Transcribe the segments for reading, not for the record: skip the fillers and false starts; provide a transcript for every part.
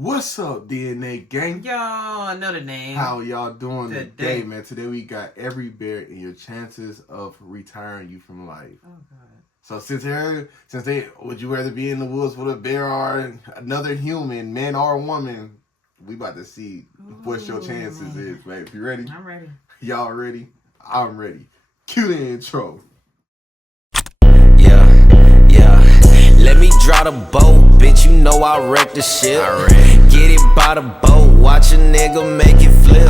What's up, DNA gang? Y'all, I know the name. How y'all doing today, man? Today we got every bear in your chances of retiring you from life. Oh God. So since they would you rather be in the woods with a bear or another human, man or woman? We about to see what your chances is, man. If you ready? I'm ready. Y'all ready? I'm ready. Cue the intro. Yeah. Let me draw the boat, bitch. You know I wreck the shit. Get it by the boat, watch a nigga make it flip.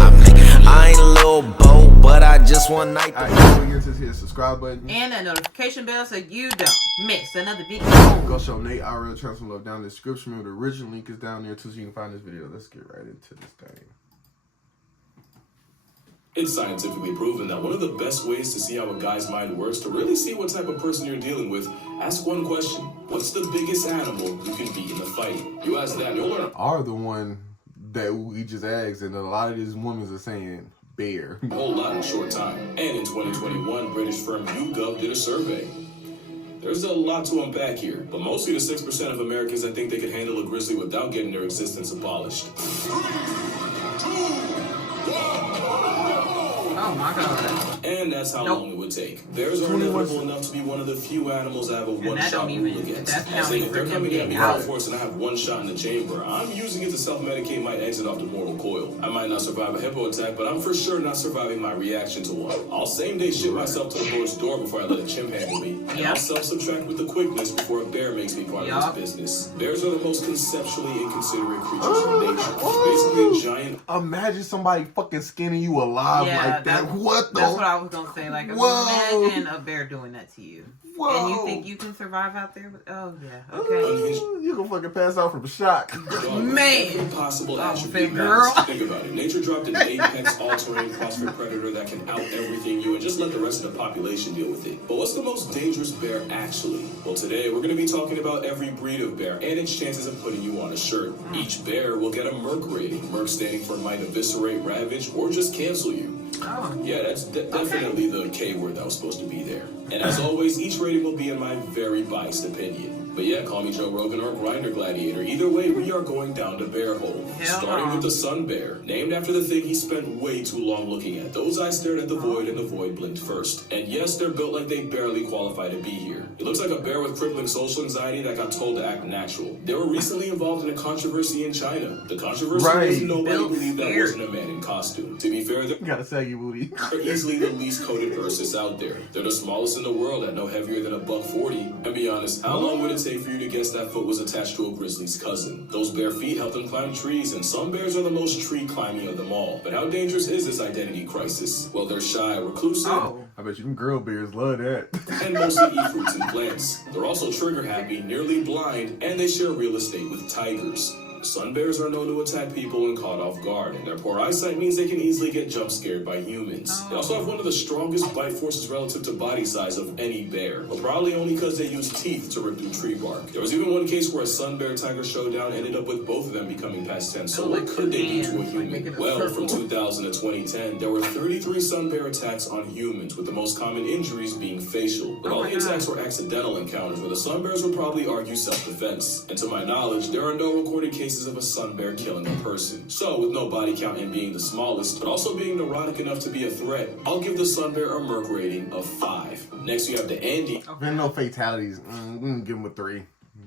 I ain't a little boat, but I just want night. Alright, before we get into this, hit the subscribe button And that notification bell so you don't miss another video. Go show Nate IRL Channel some love down in the description. Remember, the original link is down there too, so you can find this video. Let's get right into this thing. It's scientifically proven that one of the best ways to see how a guy's mind works, to really see what type of person you're dealing with, ask one question. What's the biggest animal you can beat in a fight? You ask that, you'll learn Are the one that we just asked, and a lot of these women are saying bear. a whole lot in a short time. And in 2021, British firm YouGov did a survey. There's a lot to unpack here, but mostly the 6% of Americans that think they could handle a grizzly without getting their existence abolished. Oh my God. And that's how long it would take. Bears are inevitable enough to be one of the few animals I have a one-shot rule against. As in, if they're coming at me full force and I have one shot in the chamber, I'm using it to self-medicate my exit off the mortal coil. I might not survive a hippo attack, but I'm for sure not surviving my reaction to one. I'll same-day ship myself to the Lord's door before I let a chimp handle me. And I'll self-subtract with the quickness before a bear makes me part of his business. Bears are the most conceptually inconsiderate creatures in nature. Basically a giant... Imagine somebody fucking skinning you alive like that. What the? That's what I was gonna say. Like, imagine a bear doing that to you. Whoa. And you think you can survive out there? Oh yeah. Okay. You gonna fucking pass out from shock. Man. Impossible Big girl. Think about it. Nature dropped an apex all-terrain CrossFit predator that can out-everything you and just let the rest of the population deal with it. But what's the most dangerous bear actually? Well, today we're going to be talking about every breed of bear and its chances of putting you on a shirt. Each bear will get a Merc rating. Merc standing for might eviscerate, ravage, or just cancel you. Oh. Yeah, that's definitely the K word that was supposed to be there. And as always, each rating will be in my very biased opinion. But yeah, call me Joe Rogan or Grinder Gladiator. Either way, we are going down to bear hole. Starting with the sun bear, named after the thing he spent way too long looking at. Those eyes stared at the void and the void blinked first. And yes, they're built like they barely qualify to be here. It looks like a bear with crippling social anxiety that got told to act natural. They were recently involved in a controversy in China. The controversy was nobody believed that wasn't a man in costume. To be fair, You gotta say you booty. they're easily the least coated versus out there. They're the smallest in the world at no heavier than $140. And be honest, how long would it take for you to guess that foot was attached to a grizzly's cousin? Those bare feet help them climb trees, and some bears are the most tree climbing of them all. But how dangerous is this identity crisis? Well, they're shy, reclusive, I bet you them girl bears love that. and mostly eat fruits and plants. They're also trigger happy, nearly blind, and they share real estate with tigers. Sun bears are known to attack people when caught off guard, and their poor eyesight means they can easily get jump scared by humans. They also have one of the strongest bite forces relative to body size of any bear, but probably only because they use teeth to rip through tree bark. There was even one case where a sun bear tiger showdown ended up with both of them becoming past tense. So what could they do to a human? Well, from 2000 to 2010, there were 33 sun bear attacks on humans, with the most common injuries being facial. But all the attacks were accidental encounters, where the sun bears would probably argue self-defense. And to my knowledge, there are no recorded cases of a sun bear killing a person. So, with no body count and being the smallest, but also being neurotic enough to be a threat, I'll give the sun bear a Merc rating of 5. Next, you have the Andy. There's no fatalities. We can give him a 3.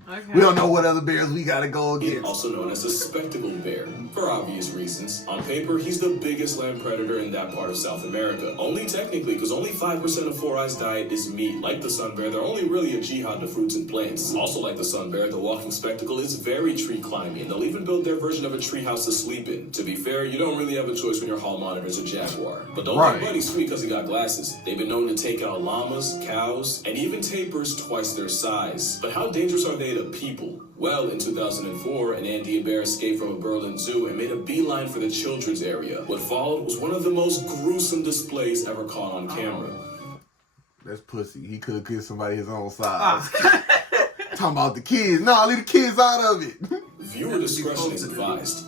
Okay. We don't know what other bears we gotta go against. Also known as a spectacled bear, for obvious reasons. On paper, he's the biggest land predator in that part of South America. Only technically, because only 5% of Four Eyes' diet is meat. Like the sun bear, they're only really a jihad to fruits and plants. Also like the sun bear, the walking spectacle is very tree climbing, and they'll even build their version of a tree house to sleep in. To be fair, you don't really have a choice when your hall monitor's a jaguar. But don't think Buddy's sweet because he got glasses. They've been known to take out llamas, cows, and even tapirs twice their size. But how dangerous are they to people? Well, in 2004, an Andean bear escaped from a Berlin zoo and made a beeline for the children's area. What followed was one of the most gruesome displays ever caught on camera. That's pussy. He could have killed somebody his own size. Talking about the kids. No, leave the kids out of it. Viewer discretion is advised.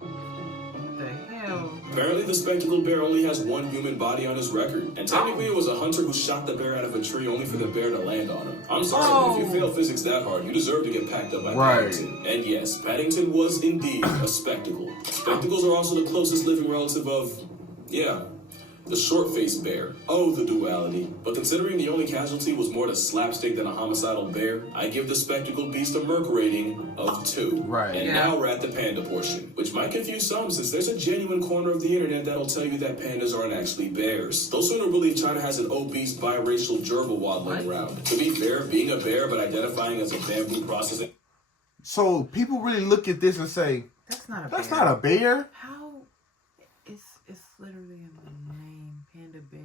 What the hell? Apparently, the spectacled bear only has one human body on his record, and technically it was a hunter who shot the bear out of a tree only for the bear to land on him. I'm sorry, but if you fail physics that hard, you deserve to get packed up by Paddington. And yes, Paddington was indeed a spectacle. Spectacles are also the closest living relative of, the short-faced bear. Oh, the duality. But considering the only casualty was more to slapstick than a homicidal bear, I give the spectacled beast a Merc rating of 2. Right. And now we're at the panda portion, which might confuse some since there's a genuine corner of the internet that'll tell you that pandas aren't actually bears. They'll sooner believe China has an obese biracial gerbil waddling around. To be fair, being a bear but identifying as a bamboo processing... So people really look at this and say, That's not a that's bear. not a bear? How? It's literally in the name. Panda bear.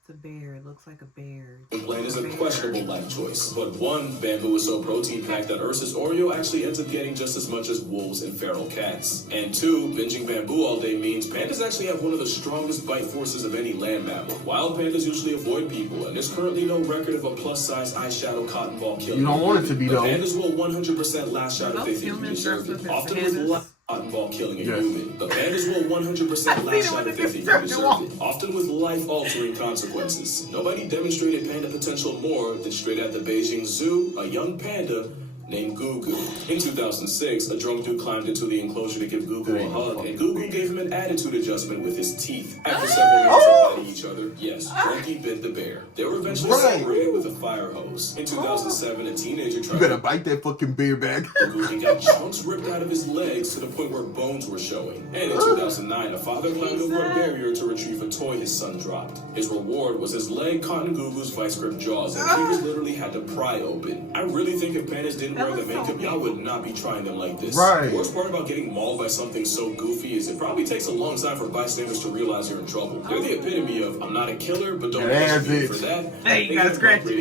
It's a bear. It looks like a bear. Plant is a questionable life choice, but one, bamboo is so protein-packed that Ursus Oreo actually ends up getting just as much as wolves and feral cats. And 2, binging bamboo all day means pandas actually have one of the strongest bite forces of any land mammal. Wild pandas usually avoid people, and there's currently no record of a plus-size eyeshadow cotton ball killer. You don't want it to be, though. Pandas will 100% lash out if they think you deserve it. Often with cotton ball killing a human. The pandas will 100% lash out if they think you deserve it. Often with life-altering consequences. Nobody demonstrated panda potential more than straight at the Beijing Zoo, a young panda named Gugu. In 2006, a drunk dude climbed into the enclosure to give Gugu a hug, and Gugu gave him an attitude adjustment with his teeth. After several minutes of biting each other, yes, Drunky bit the bear. They were eventually separated with a fire hose. In 2007, a teenager tried You better bite that fucking bear back. Gugu got chunks ripped out of his legs to the point where bones were showing. And in 2009, a father climbed over a barrier to retrieve a toy his son dropped. His reward was his leg caught in Gugu's vice grip jaws, and fingers literally had to pry open. I really think if pandas didn't wear the makeup, y'all would not be trying them like this. Right. The worst part about getting mauled by something so goofy is it probably takes a long time for bystanders to realize you're in trouble. They're the epitome of, I'm not a killer, but don't push me for that. Hey, you gotta scratch it.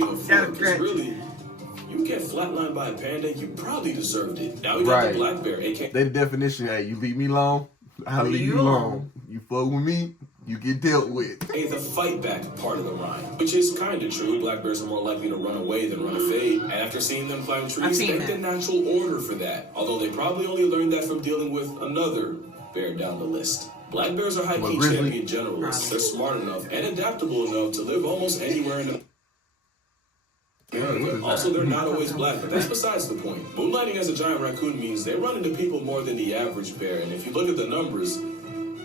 Really, you get flatlined by a panda, you probably deserved it. Now we got the black bear, aka... They the definition, hey, you leave me alone, I'll leave you alone. You fuck with me, you get dealt with. The fight back part of the rhyme, which is kind of true. Black bears are more likely to run away than run a fade. And after seeing them climb trees, they have the natural order for that. Although they probably only learned that from dealing with another bear down the list. Black bears are high-key champion generalists. They're smart enough and adaptable enough to live almost anywhere in the... Also, they're not always black, but that's besides the point. Moonlighting as a giant raccoon means they run into people more than the average bear, and if you look at the numbers,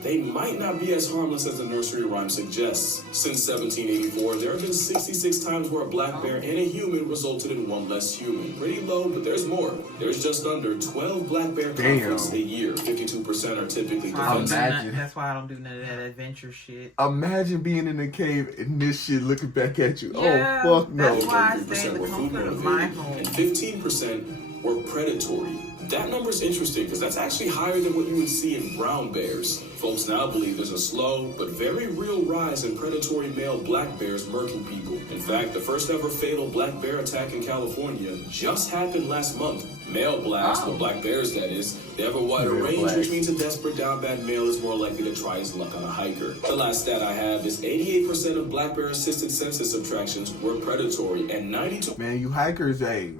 they might not be as harmless as the nursery rhyme suggests. Since 1784, there have been 66 times where a black bear and a human resulted in one less human. Pretty low, but there's more. There's just under 12 black bear conflicts a year. 52% are typically defensive. That's why I don't do none of that adventure shit. Imagine being in a cave and this shit looking back at you. Yeah, oh, fuck no. That's why I stay in the comfort of my home. And 15% were predatory. That number's interesting because that's actually higher than what you would see in brown bears. Folks now believe there's a slow but very real rise in predatory male black bears murking people. In fact, the first ever fatal black bear attack in California just happened last month. Male blacks, the black bears that is, they have a wider range, which means a desperate down bad male is more likely to try his luck on a hiker. The last stat I have is 88% of black bear assisted census subtractions were predatory and 92%. Man, you hikers, hey,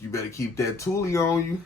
you better keep that toolie on you.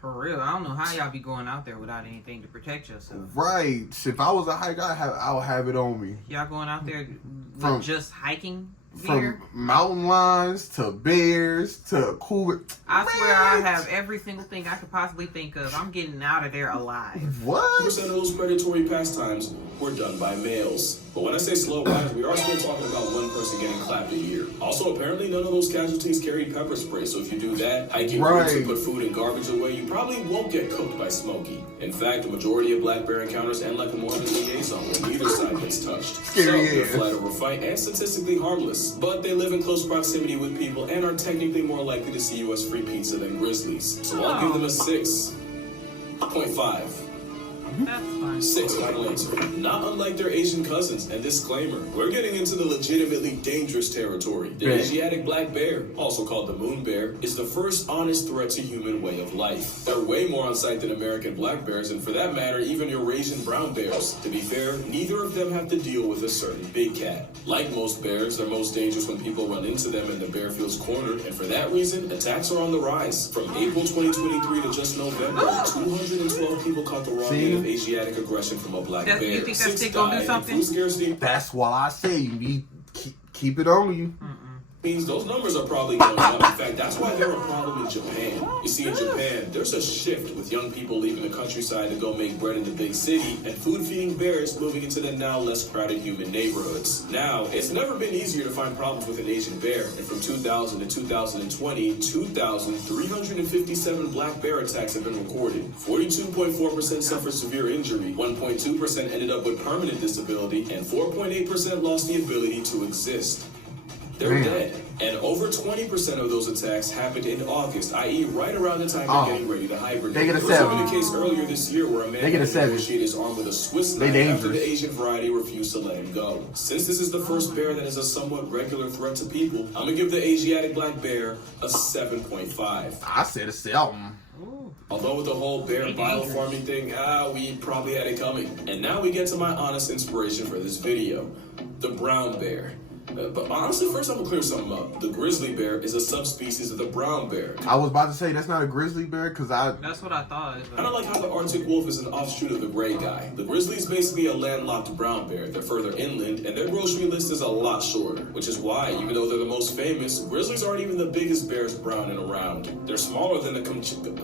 For real, I don't know how y'all be going out there without anything to protect yourself. Right. If I was a hiker, I'll have it on me. Y'all going out there with just hiking gear? From mountain lions to bears to cougar. I swear I have every single thing I could possibly think of. I'm getting out of there alive. What? 2% of those predatory pastimes were done by males. But when I say slow rise, we are still talking about one person getting clapped a year. Also, apparently none of those casualties carried pepper spray, so if you do that, hiking routes and put food and garbage away, you probably won't get cooked by Smokey. In fact, the majority of black bear encounters end like a Mormon liaison when neither side gets touched. So they're flat over fight and statistically harmless, but they live in close proximity with people and are technically more likely to see you as free pizza than grizzlies. So I'll give them a 6.5. That's fine. 6 final answer. Not unlike their Asian cousins. And disclaimer, we're getting into the legitimately dangerous territory. The Asiatic black bear, also called the moon bear, is the first honest threat to human way of life. They're way more on sight than American black bears, and for that matter, even Eurasian brown bears. To be fair, neither of them have to deal with a certain big cat. Like most bears, they're most dangerous when people run into them and the bear feels cornered, and for that reason, attacks are on the rise. From April 2023 to just November, 212 people caught the wrong end of Asiatic aggression from a black bear. You think that Six stick gonna do died. something? Food scarcity That's why I say you need keep it on you. means those numbers are probably going up. In fact, that's why they're a problem in Japan. You see, in Japan, there's a shift with young people leaving the countryside to go make bread in the big city, and food-feeding bears moving into the now less crowded human neighborhoods. Now, it's never been easier to find problems with an Asian bear, and from 2000 to 2020, 2,357 black bear attacks have been recorded. 42.4% suffered severe injury, 1.2% ended up with permanent disability, and 4.8% lost the ability to exist. They're dead. And over 20% of those attacks happened in August, i.e. right around the time they're getting ready to hibernate. They get a There was 7. even a case earlier this year where a man had to negotiate his arm with a Swiss knife after the Asian variety refused to let him go. Since this is the first bear that is a somewhat regular threat to people, I'm going to give the Asiatic black bear a 7.5. I said a 7. Although with the whole bear biofarming thing, we probably had it coming. And now we get to my honest inspiration for this video, the brown bear. But honestly, first I'm gonna clear something up. The grizzly bear is a subspecies of the brown bear. I was about to say that's not a grizzly bear because That's what I thought. I don't like how the Arctic wolf is an offshoot of the gray guy. The grizzly is basically a landlocked brown bear. They're further inland, and their grocery list is a lot shorter. Which is why, even though they're the most famous, grizzlies aren't even the biggest bears brown and around. They're smaller than the Kamchatka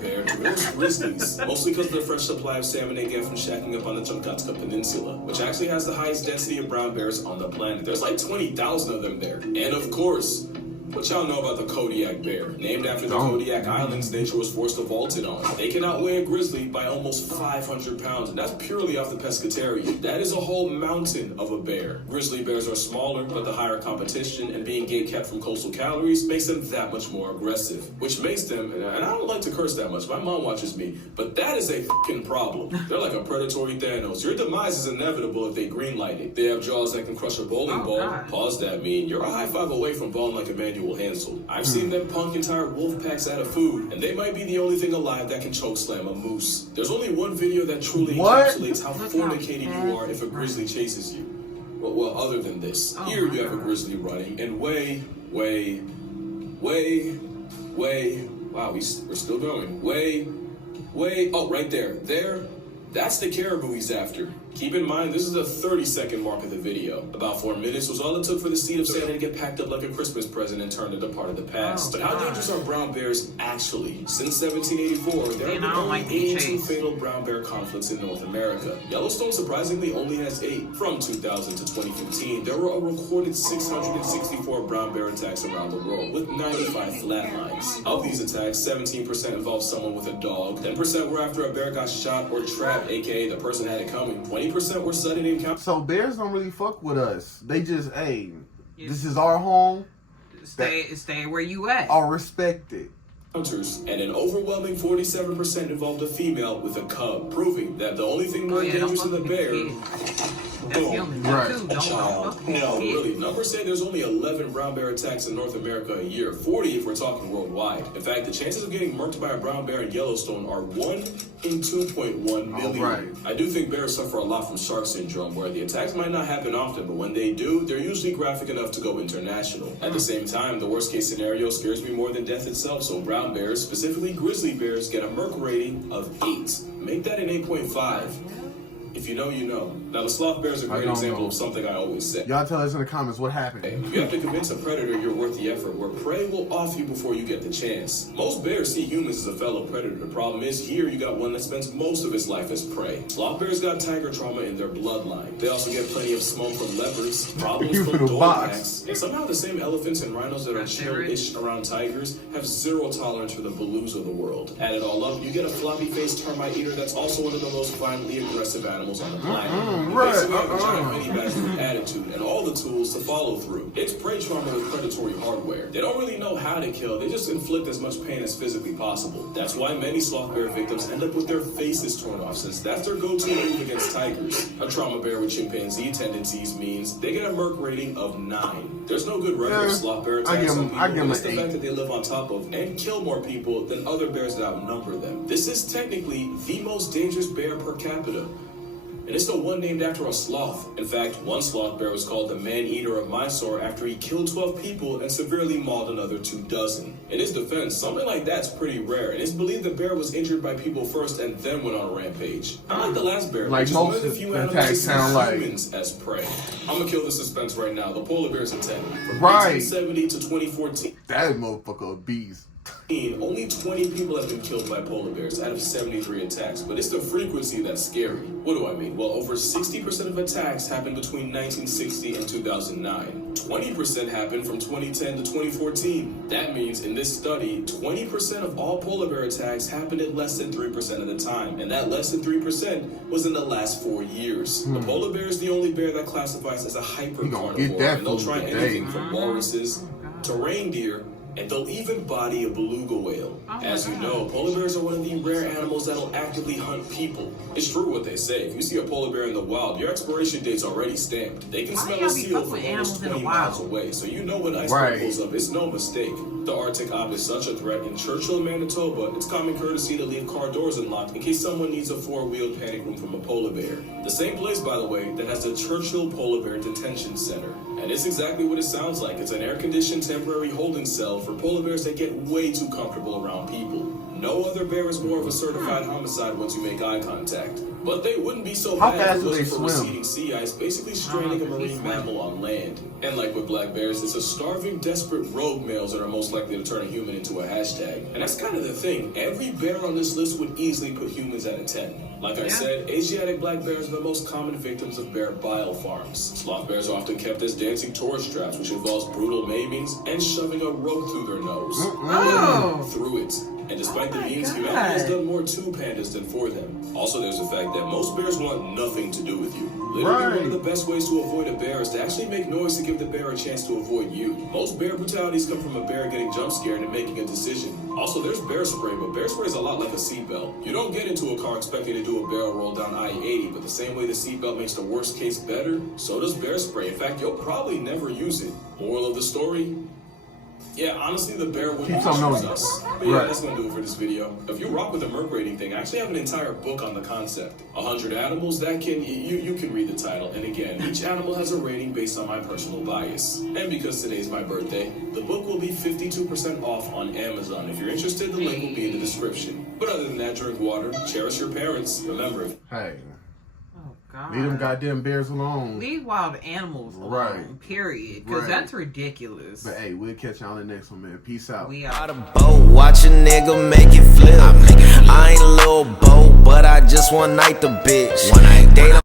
bear, the real grizzlies. Mostly because of the fresh supply of salmon they get from shacking up on the Kamchatka Peninsula, which actually has the highest density of brown bears on the planet. There's like 20,000 of them there. And of course, what y'all know about the Kodiak bear? Named after the Kodiak Islands nature was forced to vault it on. They can outweigh a grizzly by almost 500 pounds, and that's purely off the pescatarian. That is a whole mountain of a bear. Grizzly bears are smaller, but the higher competition and being gate-kept from coastal calories makes them that much more aggressive, which makes them, and I don't like to curse that much, my mom watches me, but that is a fucking problem. They're like a predatory Thanos. Your demise is inevitable if they greenlight it. They have jaws that can crush a bowling ball. God. Pause that mean. You're a high five away from balling like Emmanuel Hansel. I've seen them punk entire wolf packs out of food, and they might be the only thing alive that can choke slam a moose. There's only one video that truly encapsulates how fornicated you are if a grizzly chases you. Well, other than this, here you have a grizzly running, and way, wow, we're still going. Oh, right there. That's the caribou he's after. Keep in mind, this is the 30-second mark of the video. About 4 minutes was all it took for the seed of Santa to get packed up like a Christmas present and turned into part of the past. But how dangerous are brown bears actually? Since 1784, there have been only 82 fatal brown bear conflicts in North America. Yellowstone surprisingly only has 8. From 2000 to 2015, there were a recorded 664 brown bear attacks around the world, with 95 flatlines. Of these attacks, 17% involved someone with a dog, 10% were after a bear got shot or trapped, aka the person had it coming, 20% were sudden encounters. So bears don't really fuck with us. They just, this is our home. Stay where you at. I'll respect it. And an overwhelming 47% involved a female with a cub, proving that the only thing more dangerous than the bear. That's human too. Don't fuck with No, really. Numbers say there's only 11 brown bear attacks in North America a year, 40 if we're talking worldwide. In fact, the chances of getting murked by a brown bear in Yellowstone are 1 in 2.1 million. Right. I do think bears suffer a lot from shark syndrome, where the attacks might not happen often, but when they do, they're usually graphic enough to go international. At the same time, the worst case scenario scares me more than death itself, so brown bears, specifically grizzly bears, get a Merc rating of 8. Make that an 8.5. If you know, you know. Now, the sloth bear is a great example of something I always say. Y'all tell us in the comments what happened. You have to convince a predator you're worth the effort, where prey will off you before you get the chance. Most bears see humans as a fellow predator. The problem is, here you got one that spends most of his life as prey. Sloth bears got tiger trauma in their bloodline. They also get plenty of smoke from leopards, problems from dog packs, and somehow the same elephants and rhinos that are chill-ish around tigers have zero tolerance for the baloos of the world. Add it all up, you get a floppy-faced termite eater that's also one of the most violently aggressive animals on the planet. Basically, a giant honey badger with attitude and all the tools to follow through. It's prey trauma with predatory hardware. They don't really know how to kill, they just inflict as much pain as physically possible. That's why many sloth bear victims end up with their faces torn off, since that's their go-to move against tigers. A trauma bear with chimpanzee tendencies means they get a Merc rating of 9. There's no good record of sloth bear attacks on people, but it's the fact that they live on top of and kill more people than other bears that outnumber them. This is technically the most dangerous bear per capita. and it's the one named after a sloth. In fact, one sloth bear was called the man-eater of Mysore after he killed 12 people and severely mauled another 24. In his defense, something like that's pretty rare, and it's believed the bear was injured by people first and then went on a rampage. Unlike the last bear, Like which is one of the most few animals attacks that sound see like- humans as prey. I'm gonna kill the suspense right now. The polar bear's a 10. From Right. 1870 to 2014. That motherfucker a beast. Only 20 people have been killed by polar bears out of 73 attacks, but it's the frequency that's scary. What do I mean? Well, over 60% of attacks happened between 1960 and 2009. 20% happened from 2010 to 2014. That means in this study, 20% of all polar bear attacks happened at less than 3% of the time, and that less than 3% was in the last 4 years. The polar bear is the only bear that classifies as a hypercarnivore, get that and they'll food try today. anything from walruses to reindeer, and they'll even body a beluga whale. As you know, polar bears are one of the rare animals that'll actively hunt people. It's true what they say. If you see a polar bear in the wild, your expiration date's already stamped. They can smell a seal from almost 20 miles away, so you know when iceberg pulls up, it's no mistake. The Arctic Ob is such a threat. In Churchill, Manitoba, it's common courtesy to leave car doors unlocked in case someone needs a 4-wheeled panic room from a polar bear. The same place, by the way, that has the Churchill Polar Bear Detention Center. And it's exactly what it sounds like. It's an air-conditioned temporary holding cell for polar bears that get way too comfortable around people. No other bear is more of a certified homicide once you make eye contact. But they wouldn't be so How bad fast if it do they wasn't for swim? receding sea ice, basically stranding a marine mammal on land. And like with black bears, it's a starving, desperate rogue males that are most likely to turn a human into a hashtag. And that's kind of the thing. Every bear on this list would easily put humans at a 10. Like I said, Asiatic black bears are the most common victims of bear bile farms. Sloth bears are often kept as dancing tourist traps, which involves brutal maimings and shoving a rope through their nose. Through it. And despite the means, humanity has done more to pandas than for them. Also, there's the fact that most bears want nothing to do with you. Literally, one of the best ways to avoid a bear is to actually make noise to give the bear a chance to avoid you. Most bear brutalities come from a bear getting jump scared and making a decision. Also, there's bear spray, but bear spray is a lot like a seatbelt. You don't get into a car expecting to do a barrel roll down I-80, but the same way the seatbelt makes the worst case better, so does bear spray. In fact, you'll probably never use it. Moral of the story? Yeah, honestly, the bear would Keeps on choose knowing. us. But yeah, that's gonna do it for this video. If you rock with the Merc rating thing, I actually have an entire book on the concept. 100 animals that can, you can read the title. And again, each animal has a rating based on my personal bias. And because today's my birthday, the book will be 52% off on Amazon. If you're interested, the link will be in the description. But other than that, drink water, cherish your parents. Remember, Hey, Oh God. leave them goddamn bears alone. Leave wild animals alone. Right. Period. Because Right. that's ridiculous. But hey, we'll catch y'all in the next one, man. Peace out. We Out are. of boat, watch a nigga make it flip. I ain't a little boat, but I just one night the bitch. They don't